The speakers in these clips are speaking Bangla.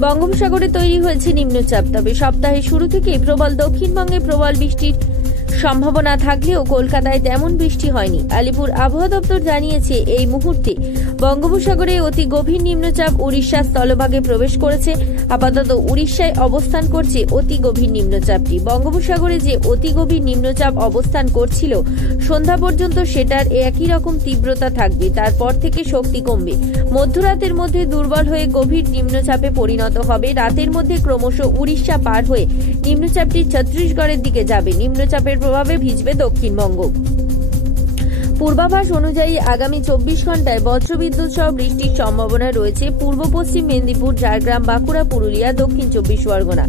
বঙ্গোপসাগরে তৈরি হয়েছে নিম্নচাপ তবে সপ্তাহের শুরু থেকেই প্রবল দক্ষিণবঙ্গে প্রবল বৃষ্টির সম্ভাবনা থাকলেও কলকাতায় তেমন বৃষ্টি হয়নি। আলিপুর আবহাওয়া দপ্তর জানিয়েছে এই মুহূর্তে বঙ্গোপসাগরে অতি গভীর নিম্নচাপ উড়িষ্যার স্থলভাগে প্রবেশ করেছে। আপাতত উড়িষ্যায় অবস্থান করছে অতি গভীর নিম্নচাপটি। বঙ্গোপসাগরে যে অতি গভীর নিম্নচাপ অবস্থান করছিল, সন্ধ্যা পর্যন্ত সেটার একই রকম তীব্রতা থাকবে। তারপর থেকে শক্তি কমবে। মধ্যরাতের মধ্যে দুর্বল হয়ে গভীর নিম্নচাপে পরিণত হবে। রাতের মধ্যে ক্রমশ উড়িষ্যা পার হয়ে নিম্নচাপটি ছত্তিশগড়ের দিকে যাবে। নিম্নচাপের প্রভাবে ভিজবে দক্ষিণবঙ্গ। পূর্বাভাস অনুযায়ী আগামী চব্বিশ ঘন্টায় বজ্রবিদ্যুৎ সহ বৃষ্টির সম্ভাবনা রয়েছে পূর্ব পশ্চিম মেদিনীপুর, ঝাড়গ্রাম, বাঁকুড়া, পুরুলিয়া, দক্ষিণ চব্বিশ পরগনা।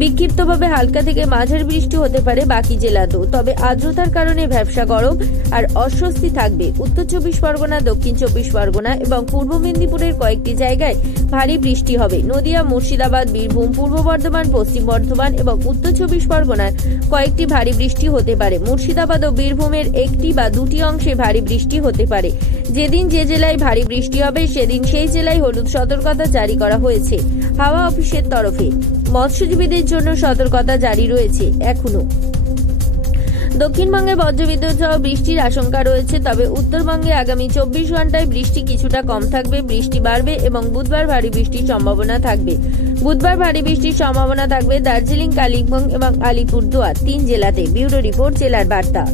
বিক্ষিপ্তভাবে হালকা থেকে মাঝারি বৃষ্টি হতে পারে বাকি জেলাতেও, তবে আর্দ্রতার কারণে ব্যবসা গরম আর অস্বস্তি থাকবে উত্তর চব্বিশ পরগনা, দক্ষিণ চব্বিশ পরগনা এবং পূর্ব মেদিনীপুরের কয়েকটি জায়গায় ভারী বৃষ্টি হবে। নদিয়া, মুর্শিদাবাদ, বীরভূম, পূর্ব বর্ধমান, পশ্চিম বর্ধমান এবং উত্তর চব্বিশ পরগনার কয়েকটি ভারী বৃষ্টি হতে পারে। মুর্শিদাবাদ ও বীরভূমের একটি বা দুটি অংশে ভারী বৃষ্টি হতে পারে। যেদিন যে জেলায় ভারী বৃষ্টি হবে, সেদিন সেই জেলায় হলুদ সতর্কতা জারি করা হয়েছে, হাওয়া অফিসের তরফে। মৎস্যজীবীদের জন্য সতর্কতা জারি রয়েছে এখনও। দক্ষিণবঙ্গে বজ্রবিদ্যুৎ সহ বৃষ্টির আশঙ্কা রয়েছে, তবে উত্তরবঙ্গে আগামী চব্বিশ ঘন্টায় বৃষ্টি কিছুটা কম থাকবে, বৃষ্টি বাড়বে এবং বুধবার ভারী বৃষ্টির সম্ভাবনা থাকবে। বুধবার ভারী বৃষ্টির সম্ভাবনা থাকবে দার্জিলিং, কালিম্পং এবং আলিপুরদুয়ার, তিন জেলাতে। ব্যুরো রিপোর্ট, জেলার বার্তা।